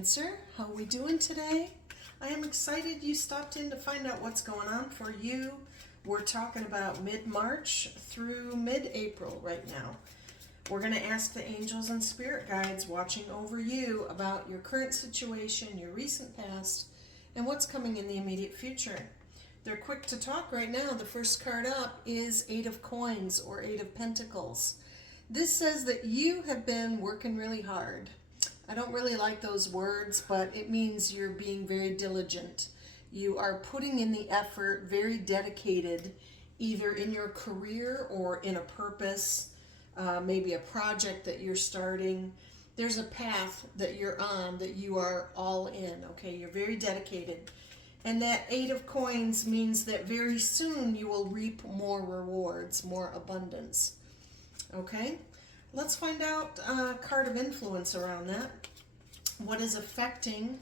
Cancer. How are we doing today? I am excited you stopped in to find out what's going on for you. We're talking about mid-March through mid-April right now. We're going to ask the angels and spirit guides watching over you about your current situation, your recent past, and what's coming in the immediate future. They're quick to talk right now. The first card up is Eight of Coins or Eight of Pentacles. This says that you have been working really hard. I don't really like those words, but it means you're being very diligent. You are putting in the effort, very dedicated, either in your career or in a purpose, maybe a project that you're starting. There's a path that you're on that you are all in, okay? You're very dedicated. And that Eight of Coins means that very soon you will reap more rewards, more abundance, okay? Let's find out a card of influence around that. What is affecting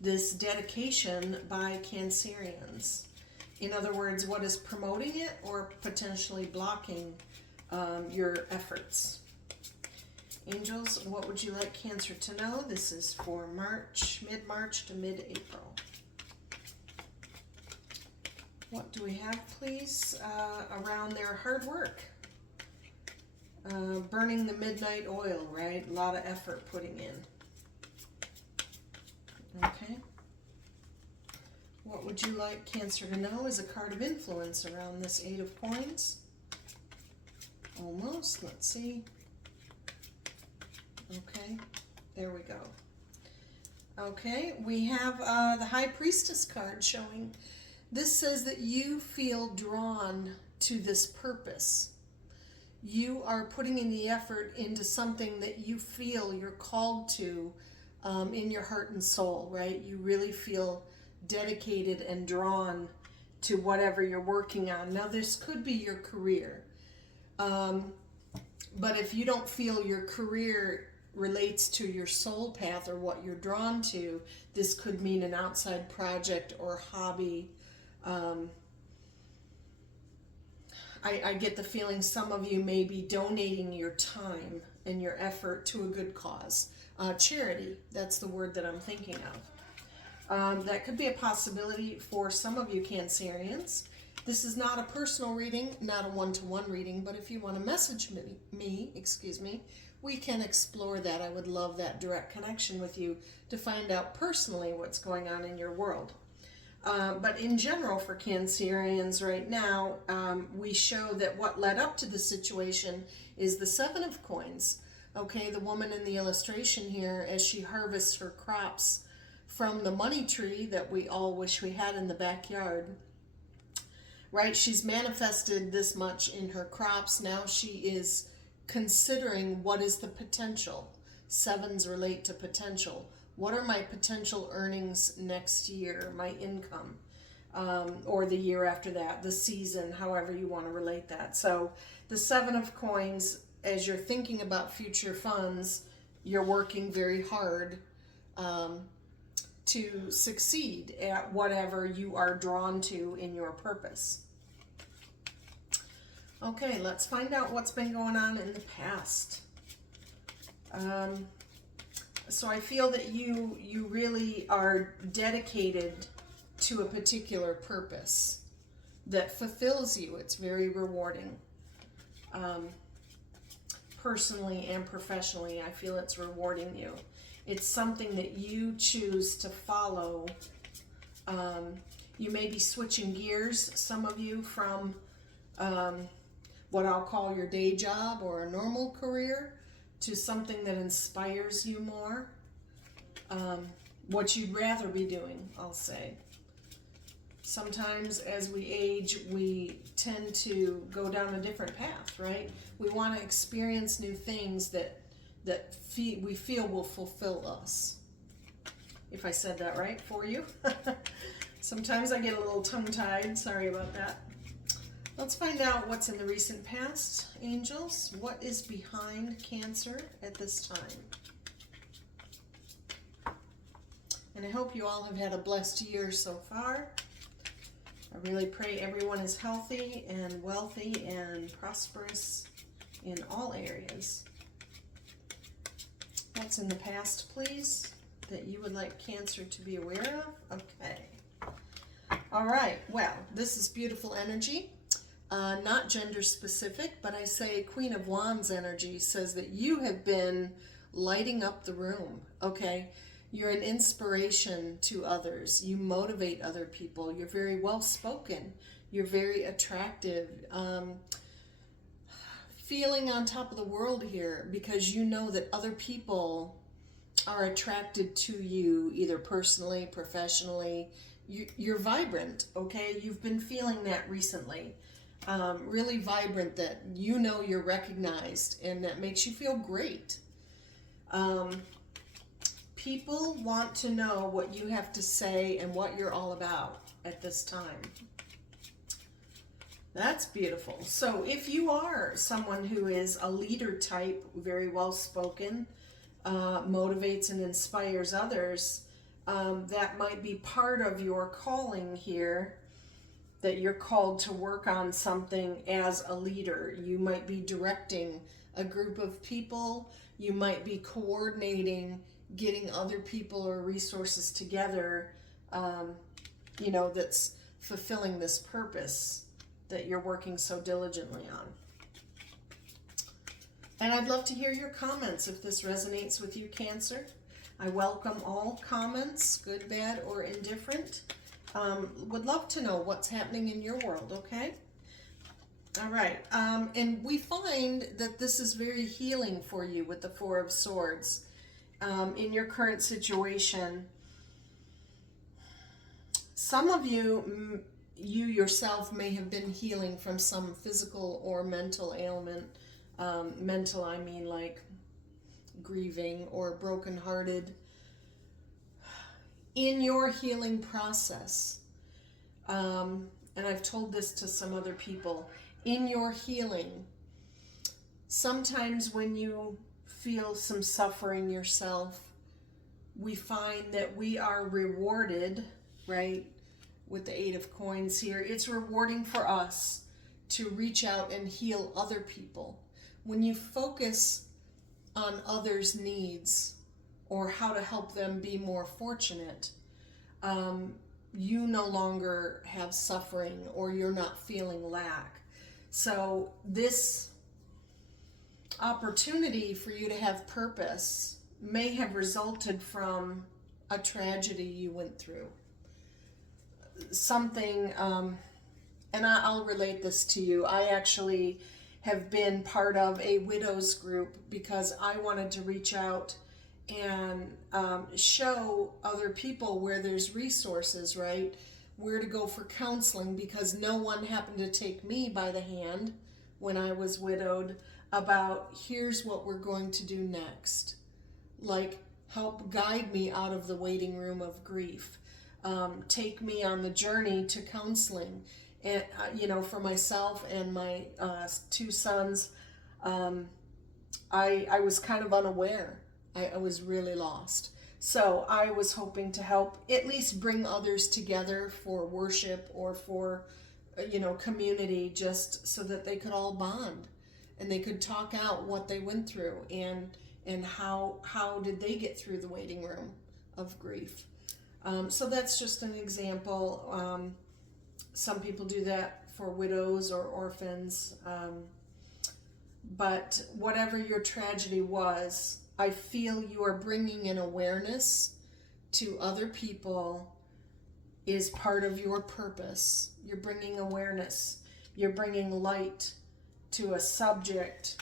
this dedication by Cancerians? In other words, what is promoting it or potentially blocking your efforts? Angels, what would you like Cancer to know? This is for March, mid-March to mid-April. What do we have, please, around their hard work? Burning the midnight oil, right? A lot of effort putting in. Okay. What would you like Cancer to know is a card of influence around this Eight of Coins? Almost. Let's see. Okay. There we go. Okay. We have the High Priestess card showing. This says that you feel drawn to this purpose. You are putting in the effort into something that you feel you're called to in your heart and soul, right? You really feel dedicated and drawn to whatever you're working on. Now, this could be your career. But if you don't feel your career relates to your soul path or what you're drawn to, this could mean an outside project or hobby. I get the feeling some of you may be donating your time and your effort to a good cause. Charity, that's the word that I'm thinking of. That could be a possibility for some of you Cancerians. This is not a personal reading, not a one-to-one reading, but if you want to message me, we can explore that. I would love that direct connection with you to find out personally what's going on in your world. But in general for Cancerians right now, we show that what led up to the situation is the Seven of Coins. Okay, the woman in the illustration here, as she harvests her crops from the money tree that we all wish we had in the backyard, right? She's manifested this much in her crops. Now she is considering what is the potential. Sevens relate to potential. What are my potential earnings next year, my income, or the year after that, the season, however you want to relate that. So the Seven of Coins, as you're thinking about future funds, you're working very hard to succeed at whatever you are drawn to in your purpose. Okay, let's find out what's been going on in the past. So I feel that you really are dedicated to a particular purpose that fulfills you. It's very rewarding. Personally and professionally, I feel it's rewarding you. It's something that you choose to follow. You may be switching gears, some of you, from what I'll call your day job or a normal career to something that inspires you more. What you'd rather be doing, I'll say. Sometimes as we age, we tend to go down a different path, right? We want to experience new things that we feel will fulfill us. If I said that right for you. Sometimes I get a little tongue-tied. Sorry about that. Let's find out what's in the recent past, angels. What is behind Cancer at this time? And I hope you all have had a blessed year so far. I really pray everyone is healthy and wealthy and prosperous in all areas. What's in the past, please? that you would like Cancer to be aware of? Okay. All right. Well, this is beautiful energy. Not gender specific, but I say Queen of Wands energy says that you have been lighting up the room, okay? You're an inspiration to others. You motivate other people. You're very well spoken. You're very attractive. Feeling on top of the world here because you know that other people are attracted to you either personally, professionally. You're vibrant, okay? You've been feeling that recently. Really vibrant, that you know you're recognized, and that makes you feel great. People want to know what you have to say and what you're all about at this time. That's beautiful. So if you are someone who is a leader type, very well spoken, motivates and inspires others, that might be part of your calling here, that you're called to work on something as a leader. You might be directing a group of people. You might be coordinating, getting other people or resources together, that's fulfilling this purpose that you're working so diligently on. And I'd love to hear your comments if this resonates with you, Cancer. I welcome all comments, good, bad, or indifferent. Would love to know what's happening in your world, okay? All right, and we find that this is very healing for you with the Four of Swords. In your current situation, some of you, you yourself may have been healing from some physical or mental ailment. Mental, I mean like grieving or brokenhearted. In your healing process, and I've told this to some other people, in your healing, sometimes when you feel some suffering yourself, we find that we are rewarded, right, with the Eight of Coins here. It's rewarding for us to reach out and heal other people. When you focus on others' needs or how to help them be more fortunate, you no longer have suffering, or you're not feeling lack. So this opportunity for you to have purpose may have resulted from a tragedy you went through. Something, and I'll relate this to you. I actually have been part of a widows group because I wanted to reach out and show other people where there's resources, right? Where to go for counseling, because no one happened to take me by the hand when I was widowed about here's what we're going to do next. Like, help guide me out of the waiting room of grief. Take me on the journey to counseling. And, for myself and my two sons, I was kind of unaware. I was really lost. So I was hoping to help at least bring others together for worship or for, community, just so that they could all bond and they could talk out what they went through and how did they get through the waiting room of grief. So that's just an example. Some people do that for widows or orphans. But whatever your tragedy was, I feel you are bringing an awareness to other people is part of your purpose. You're bringing awareness. You're bringing light to a subject.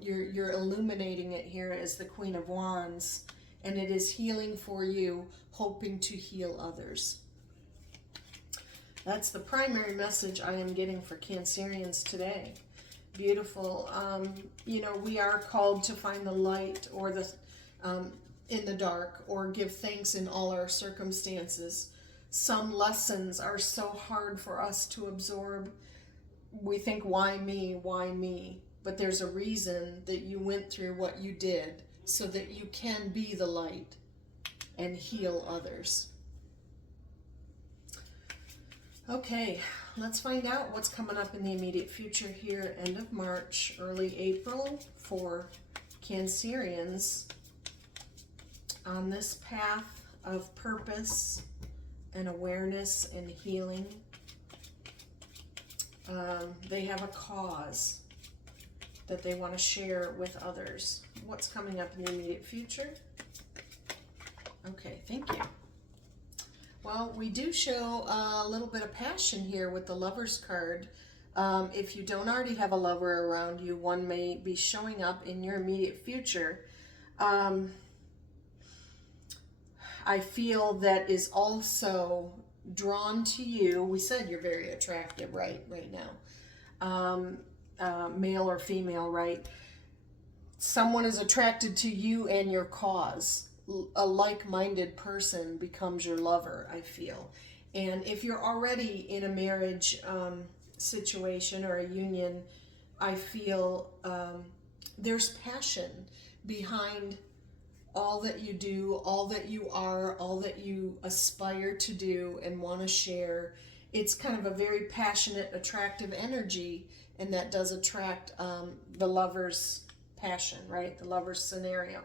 You're illuminating it here as the Queen of Wands, and it is healing for you, hoping to heal others. That's the primary message I am getting for Cancerians today. Beautiful. We are called to find the light or the in the dark, or give thanks in all our circumstances. Some lessons are so hard for us to absorb. We think, why me? Why me? But there's a reason that you went through what you did so that you can be the light and heal others. Okay, let's find out what's coming up in the immediate future here, end of March, early April for Cancerians. on this path of purpose and awareness and healing. They have a cause that they want to share with others. What's coming up in the immediate future? Okay, thank you. Well, we do show a little bit of passion here with the Lover's card. If you don't already have a lover around you, one may be showing up in your immediate future. I feel that is also drawn to you. We said you're very attractive right now. Male or female, right? Someone is attracted to you and your cause. A like-minded person becomes your lover, I feel. And if you're already in a marriage situation or a union, I feel there's passion behind all that you do, all that you are, all that you aspire to do and want to share. It's kind of a very passionate, attractive energy, and that does attract the lover's passion, right? The lover's scenario.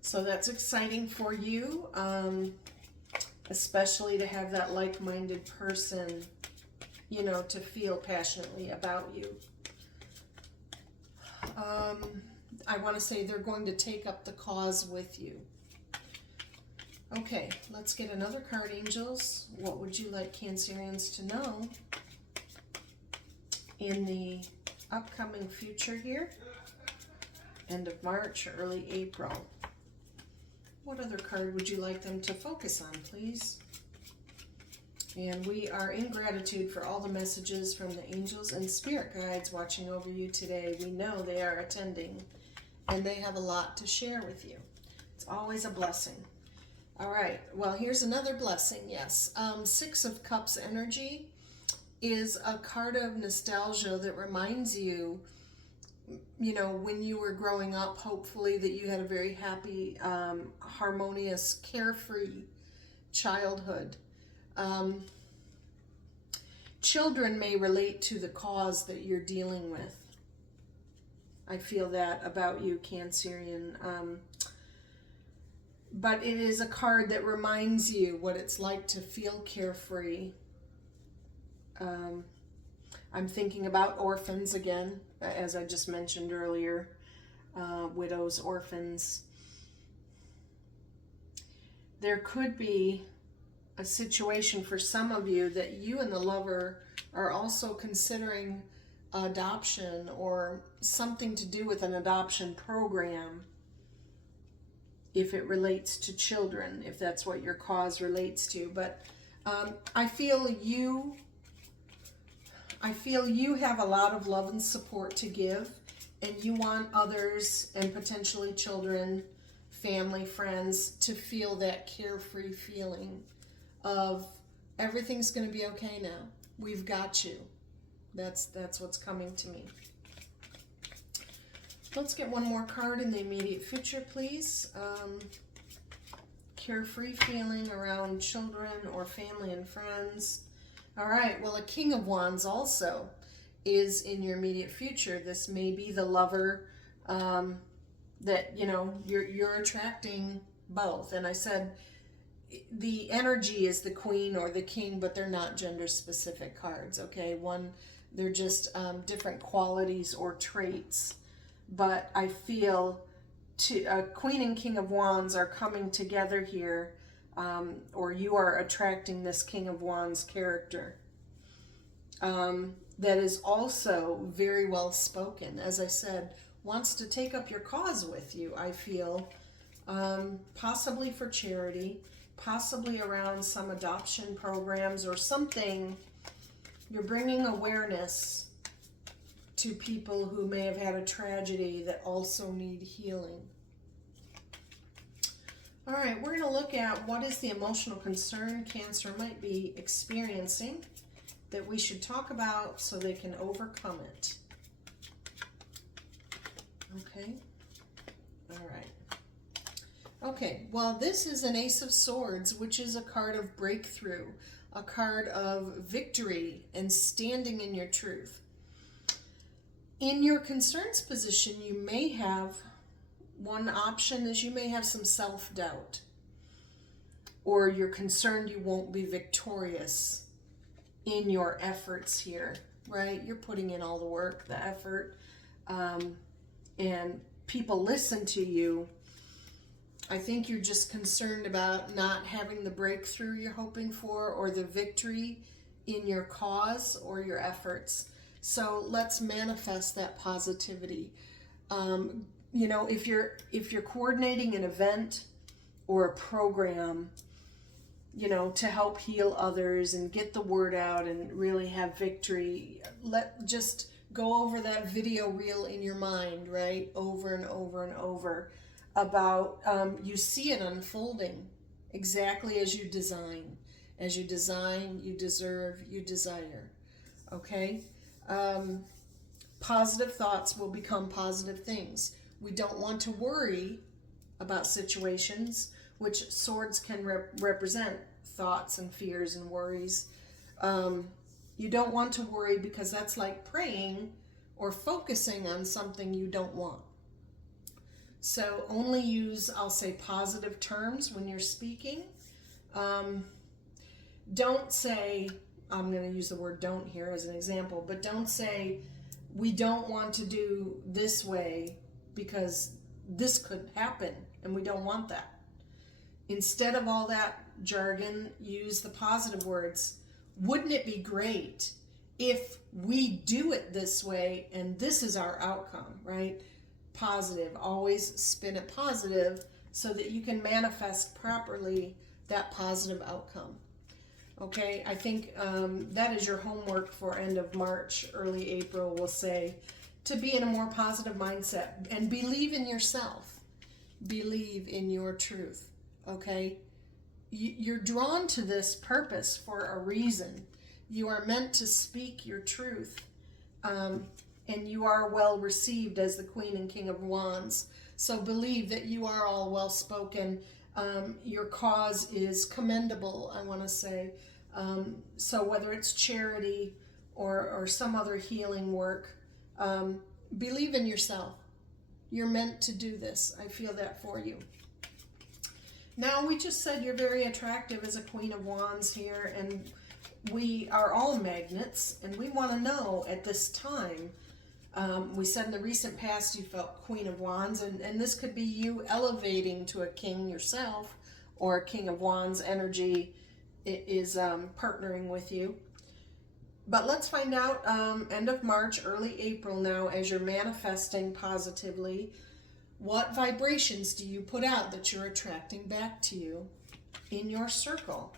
So that's exciting for you, especially to have that like-minded person, you know, to feel passionately about you. I want to say they're going to take up the cause with you. Okay, let's get another card, angels. What would you like Cancerians to know in the upcoming future here? End of March, early April. What other card would you like them to focus on, please? And we are in gratitude for all the messages from the angels and spirit guides watching over you today. We know they are attending, and they have a lot to share with you. It's always a blessing. All right, well, here's another blessing, yes. Six of Cups energy is a card of nostalgia that reminds you, you know, when you were growing up, hopefully that you had a very happy, harmonious, carefree childhood. Children may relate to the cause that you're dealing with. I feel that about you, Cancerian. But it is a card that reminds you what it's like to feel carefree. I'm thinking about orphans again, as I just mentioned earlier. Widows, orphans. There could be a situation for some of you that you and the lover are also considering adoption or something to do with an adoption program, if it relates to children, if that's what your cause relates to. But I feel you have a lot of love and support to give, and you want others and potentially children, family, friends to feel that carefree feeling of everything's going to be okay now. We've got you. That's what's coming to me. Let's get one more card in the immediate future, please. Carefree feeling around children or family and friends. All right, well, a King of Wands also is in your immediate future. This may be the lover that, you know, you're attracting both. And I said the energy is the Queen or the King, but they're not gender-specific cards, okay? They're just different qualities or traits. But I feel Queen and King of Wands are coming together here, or you are attracting this King of Wands character that is also very well spoken. As I said, wants to take up your cause with you, I feel, possibly for charity, possibly around some adoption programs or something. You're bringing awareness to people who may have had a tragedy that also need healing. All right, we're going to look at what is the emotional concern Cancer might be experiencing that we should talk about so they can overcome it. Okay, all right. Okay, well, this is an Ace of Swords, which is a card of breakthrough, a card of victory and standing in your truth. In your concerns position, you may have One option is you may have some self-doubt, or you're concerned you won't be victorious in your efforts here, right? You're putting in all the work, the effort, and people listen to you. I think you're just concerned about not having the breakthrough you're hoping for, or the victory in your cause or your efforts. So let's manifest that positivity. You know, if you're coordinating an event or a program, you know, to help heal others and get the word out and really have victory, just go over that video reel in your mind, right? Over and over and over, about you see it unfolding exactly as you design. As you design, you deserve, you desire. Okay? Positive thoughts will become positive things. We don't want to worry about situations, which swords can represent thoughts and fears and worries. You don't want to worry, because that's like praying or focusing on something you don't want. So only use, I'll say, positive terms when you're speaking. Don't say, I'm going to use the word don't here as an example, but don't say, we don't want to do this way because this could happen and we don't want that. Instead of all that jargon, use the positive words. Wouldn't it be great if we do it this way and this is our outcome, right? Positive. Always spin it positive so that you can manifest properly that positive outcome. Okay, I think that is your homework for end of March, early April, we'll say, to be in a more positive mindset and believe in yourself. Believe in your truth, okay? You're drawn to this purpose for a reason. You are meant to speak your truth, and you are well received as the Queen and King of Wands. So believe that you are all well spoken. Your cause is commendable, I want to say. So whether it's charity or some other healing work, believe in yourself. You're meant to do this. I feel that for you. Now, we just said you're very attractive as a Queen of Wands here, and we are all magnets, and we want to know at this time, we said in the recent past you felt Queen of Wands, and this could be you elevating to a king yourself, or a King of Wands energy is partnering with you. But let's find out end of March, early April now, as you're manifesting positively, what vibrations do you put out that you're attracting back to you in your circle?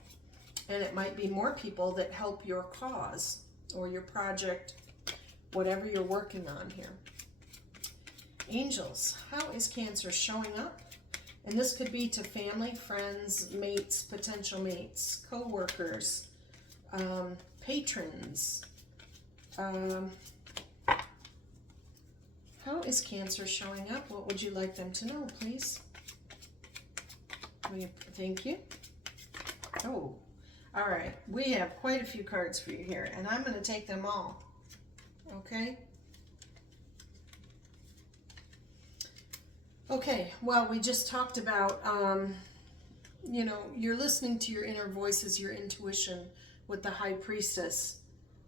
And it might be more people that help your cause or your project, whatever you're working on here. Angels, how is Cancer showing up? And this could be to family, friends, mates, potential mates, co-workers, patrons. How is Cancer showing up? What would you like them to know, please? Thank you. Oh, all right. We have quite a few cards for you here, and I'm going to take them all. Okay? Okay, well, we just talked about, you know, you're listening to your inner voices, your intuition with the High Priestess,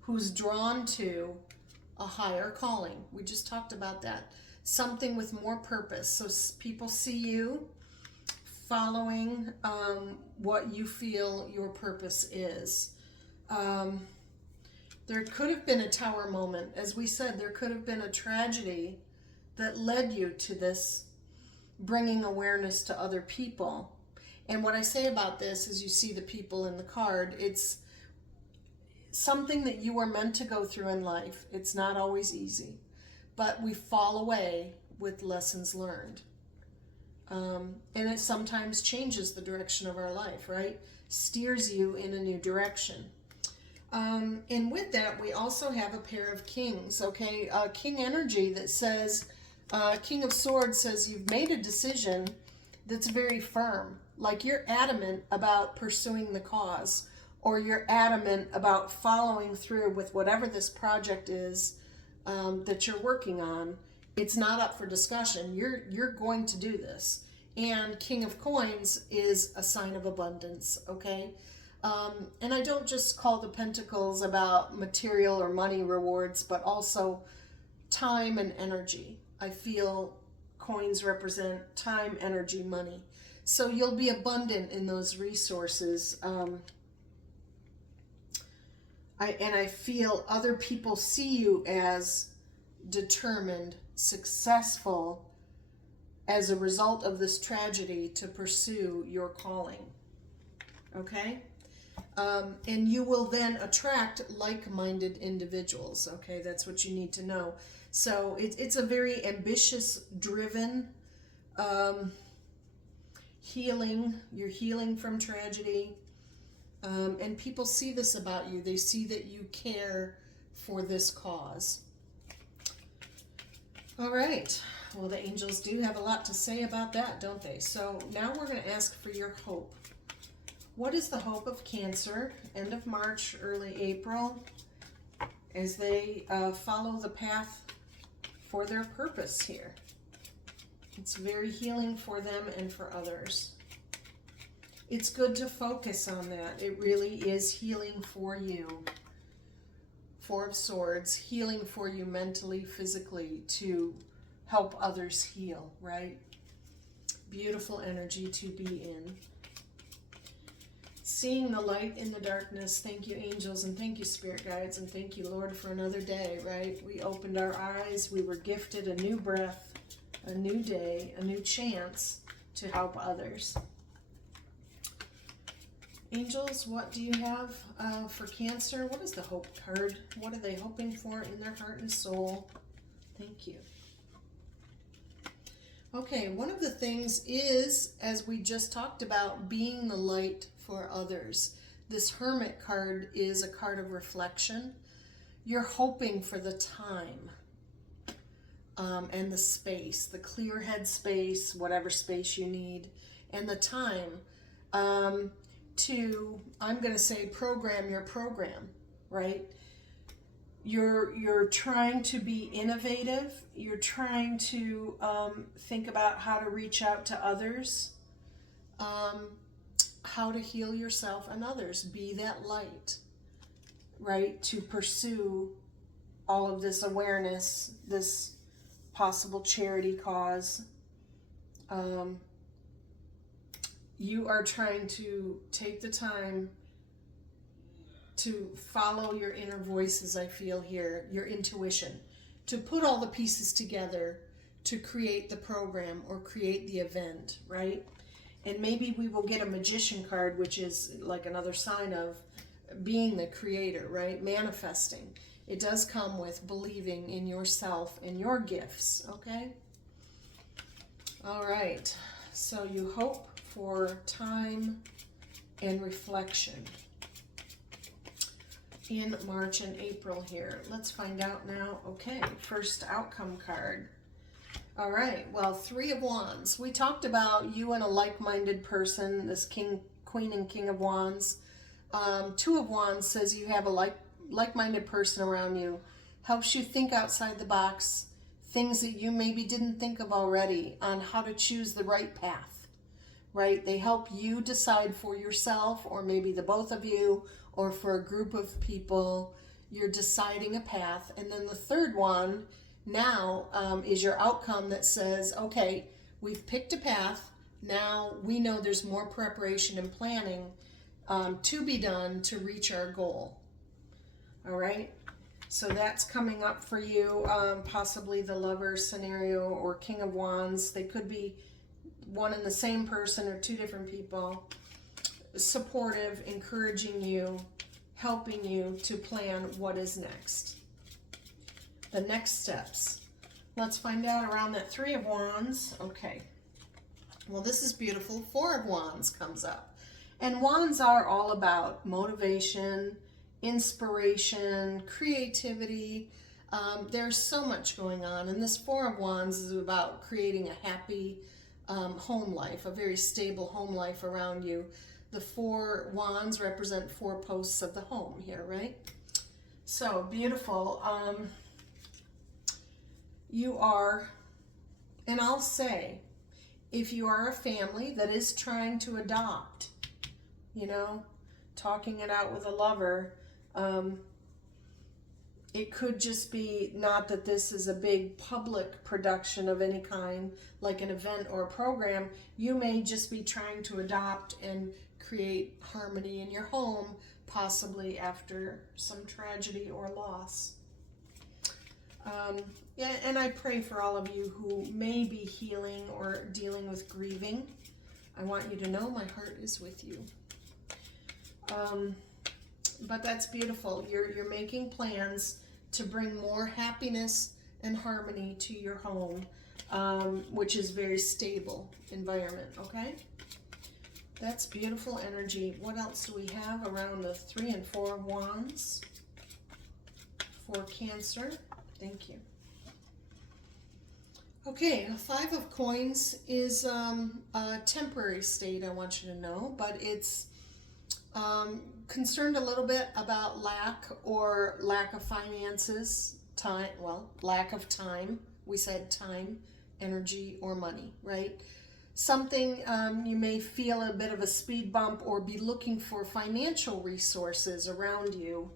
who's drawn to a higher calling. We just talked about that. Something with more purpose. So people see you following what you feel your purpose is. There could have been a tower moment. As we said, there could have been a tragedy that led you to this, bringing awareness to other people. And what I say about this is, you see the people in the card, it's something that you are meant to go through in life. It's not always easy, but we fall away with lessons learned. And it sometimes changes the direction of our life, right? Steers you in a new direction. And with that, we also have a pair of kings, okay? King energy that says, King of Swords says you've made a decision that's very firm. Like you're adamant about pursuing the cause, or you're adamant about following through with whatever this project is that you're working on. It's not up for discussion. You're going to do this. And King of Coins is a sign of abundance, okay? And I don't just call the Pentacles about material or money rewards, but also time and energy. I feel coins represent time, energy, money. So you'll be abundant in those resources. I feel other people see you as determined, successful, as a result of this tragedy to pursue your calling. Okay? And you will then attract like-minded individuals. Okay, that's what you need to know. So it's a very ambitious, driven healing. You're healing from tragedy. And people see this about you. They see that you care for this cause. All right. Well, the angels do have a lot to say about that, don't they? So now we're going to ask for your hope. What is the hope of Cancer, end of March, early April, as they follow the path for their purpose here? It's very healing for them and for others. It's good to focus on that. It really is healing for you. Four of Swords, healing for you mentally, physically, to help others heal, right? Beautiful energy to be in. Seeing the light in the darkness. Thank you, angels, and thank you, spirit guides, and thank you, Lord, for another day, right? We opened our eyes. We were gifted a new breath, a new day, a new chance to help others. Angels, what do you have for Cancer? What is the hope card? What are they hoping for in their heart and soul? Thank you. Okay, one of the things is, as we just talked about, being the light for others. This Hermit card is a card of reflection. You're hoping for the time and the space, the clear head space, whatever space you need, and the time to, I'm going to say, program your program, right? You're trying to be innovative. You're trying to think about how to reach out to others, how to heal yourself and others. Be that light, right? To pursue all of this awareness, this possible charity cause. You are trying to take the time to follow your inner voices, I feel here, your intuition, to put all the pieces together to create the program or create the event, right? And maybe we will get a Magician card, which is like another sign of being the creator, right? Manifesting. It does come with believing in yourself and your gifts, okay? All right. So you hope for time and reflection in March and April here. Let's find out now. Okay, first outcome card. All right, well, Three of Wands. We talked about you and a like-minded person, this Queen and King of Wands. Two of Wands says you have a like-minded person around you, helps you think outside the box, things that you maybe didn't think of already on how to choose the right path, right? They help you decide for yourself, or maybe the both of you, or for a group of people. You're deciding a path. And then the third one now is your outcome that says, okay, we've picked a path. Now we know there's more preparation and planning to be done to reach our goal. All right, so that's coming up for you. Possibly the lover scenario or King of Wands. They could be one and the same person or two different people. Supportive, encouraging you, helping you to plan what is next. The next steps. Let's find out around that Three of Wands. Okay. Well, this is beautiful. Four of Wands comes up. And wands are all about motivation, inspiration, creativity. There's so much going on. And this Four of Wands is about creating a happy home life, a very stable home life around you. The four wands represent four posts of the home here, right? So beautiful. you are, and I'll say, if you are a family that is trying to adopt, you know, talking it out with a lover, it could just be not that this is a big public production of any kind, like an event or a program. You may just be trying to adopt and create harmony in your home, possibly after some tragedy or loss. Yeah, and I pray for all of you who may be healing or dealing with grieving. I want you to know my heart is with you. But that's beautiful. You're making plans to bring more happiness and harmony to your home, which is very stable environment, okay? That's beautiful energy. What else do we have around the 3 and 4 of Wands for Cancer? Thank you. Okay, 5 of Coins is a temporary state, I want you to know, but it's concerned a little bit about lack of finances, time, well, lack of time. We said time, energy, or money, right? Something you may feel a bit of a speed bump or be looking for financial resources around you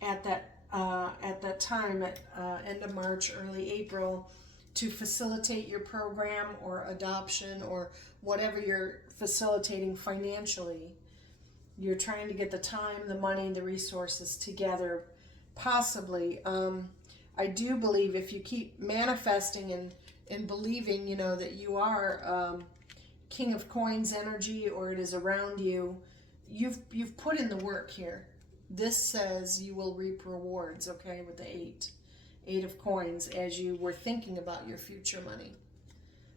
at that time, at end of March, early April, to facilitate your program or adoption or whatever you're facilitating financially. You're trying to get the time, the money, the resources together, possibly. I do believe if you keep manifesting and believing, you know, that you are King of Coins energy, or it is around you, you've put in the work here. This says you will reap rewards, okay, with the 8 of Coins as you were thinking about your future money.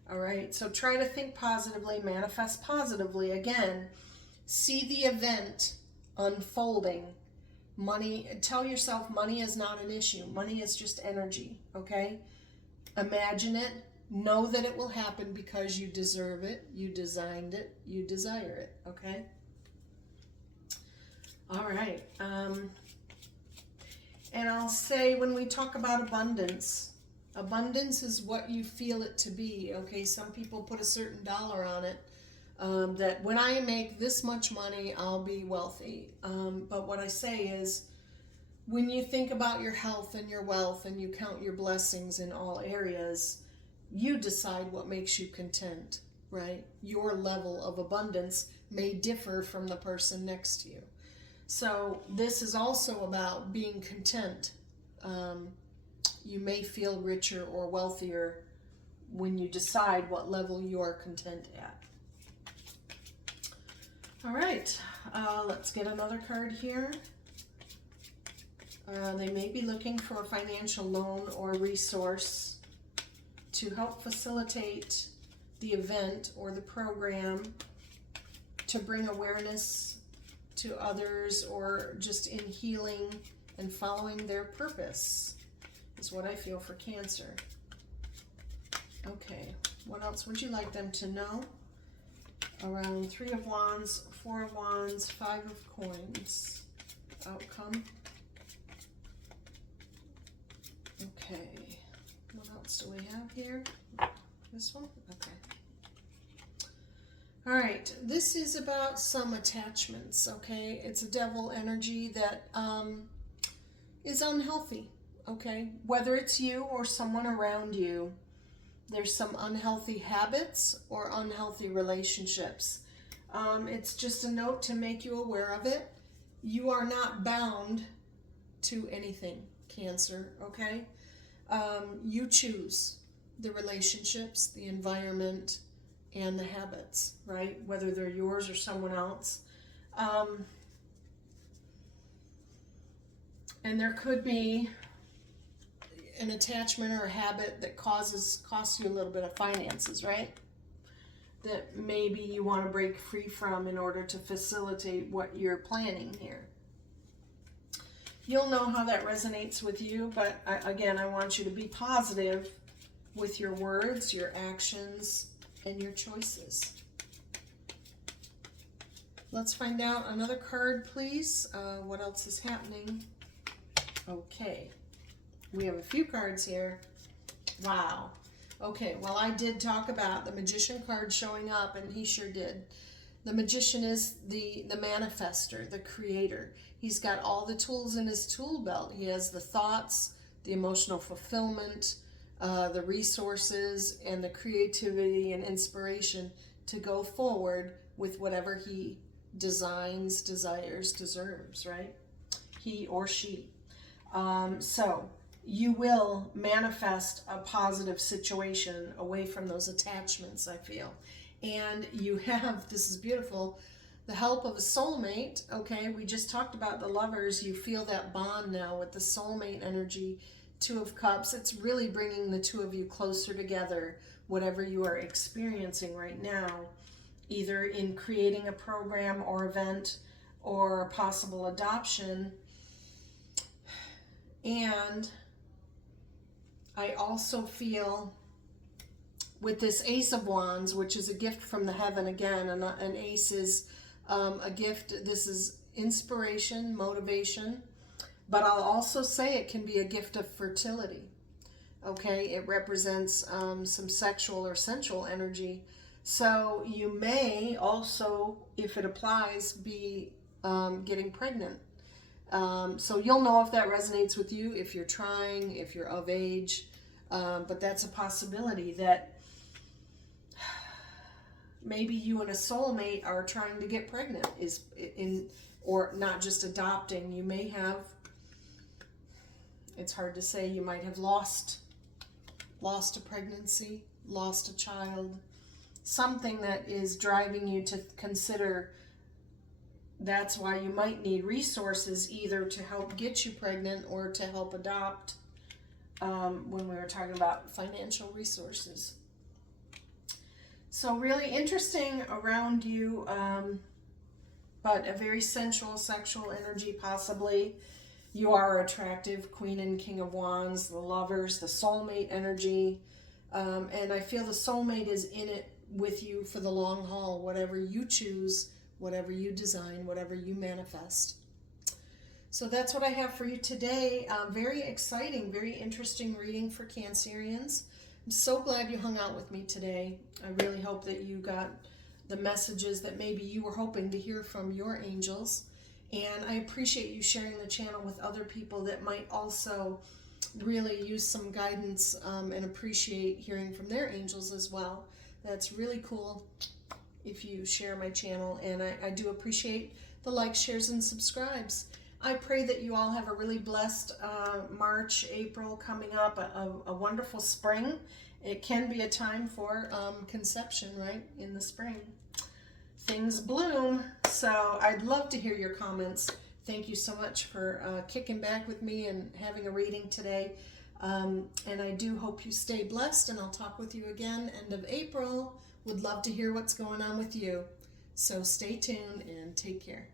All right, so try to think positively, manifest positively. Again, see the event unfolding. Money, tell yourself money is not an issue. Money is just energy, okay? Imagine it. Know that it will happen because you deserve it, you designed it, you desire it, okay? All right. And I'll say when we talk about abundance, abundance is what you feel it to be, okay? Some people put a certain dollar on it. That when I make this much money, I'll be wealthy. But what I say is, when you think about your health and your wealth and you count your blessings in all areas, you decide what makes you content, right? Your level of abundance may differ from the person next to you. So this is also about being content. You may feel richer or wealthier when you decide what level you are content at. All right, let's get another card here. They may be looking for a financial loan or resource to help facilitate the event or the program, to bring awareness to others, or just in healing and following their purpose, is what I feel for Cancer. Okay, what else would you like them to know? Around 3 of Wands, 4 of Wands, 5 of Coins. Outcome. Okay. What else do we have here? This one? Okay. All right. This is about some attachments, okay? It's a devil energy that is unhealthy, okay? Whether it's you or someone around you, there's some unhealthy habits or unhealthy relationships. It's just a note to make you aware of it. You are not bound to anything, Cancer, okay? You choose the relationships, the environment, and the habits, right? Whether they're yours or someone else. And there could be an attachment or a habit that costs you a little bit of finances, right? That maybe you want to break free from in order to facilitate what you're planning here. You'll know how that resonates with you, but again, I want you to be positive with your words, your actions, and your choices. Let's find out another card, please. What else is happening? Okay. We have a few cards here. Wow. Okay, well, I did talk about the Magician card showing up, and he sure did. The Magician is the manifester, the creator. He's got all the tools in his tool belt. He has the thoughts, the emotional fulfillment, the resources, and the creativity and inspiration to go forward with whatever he designs, desires, deserves, right? He or she. So you will manifest a positive situation away from those attachments, I feel. And you have, this is beautiful, the help of a soulmate. Okay, we just talked about the lovers. You feel that bond now with the soulmate energy. Two of Cups. It's really bringing the two of you closer together, whatever you are experiencing right now, either in creating a program or event or a possible adoption. And I also feel with this Ace of Wands, which is a gift from the heaven again, and an ace is a gift. This is inspiration, motivation, but I'll also say it can be a gift of fertility. Okay, it represents some sexual or sensual energy. So you may also, if it applies, be getting pregnant. So you'll know if that resonates with you, if you're trying, if you're of age, but that's a possibility that maybe you and a soulmate are trying to get pregnant, or not just adopting. You may have, it's hard to say, you might have lost a pregnancy, lost a child, something that is driving you to consider. That's why you might need resources, either to help get you pregnant or to help adopt, when we were talking about financial resources. So really interesting around you, but a very sensual, sexual energy possibly. You are attractive, Queen and King of Wands, the lovers, the soulmate energy. And I feel the soulmate is in it with you for the long haul, whatever you choose, whatever you design, whatever you manifest. So that's what I have for you today. Very exciting, very interesting reading for Cancerians. I'm so glad you hung out with me today. I really hope that you got the messages that maybe you were hoping to hear from your angels. And I appreciate you sharing the channel with other people that might also really use some guidance and appreciate hearing from their angels as well. That's really cool if you share my channel, and I do appreciate the likes, shares, and subscribes. I pray that you all have a really blessed March, April coming up, a wonderful spring. It can be a time for conception, right, in the spring. Things bloom, so I'd love to hear your comments. Thank you so much for kicking back with me and having a reading today. And I do hope you stay blessed, and I'll talk with you again end of April. Would love to hear what's going on with you. So stay tuned and take care.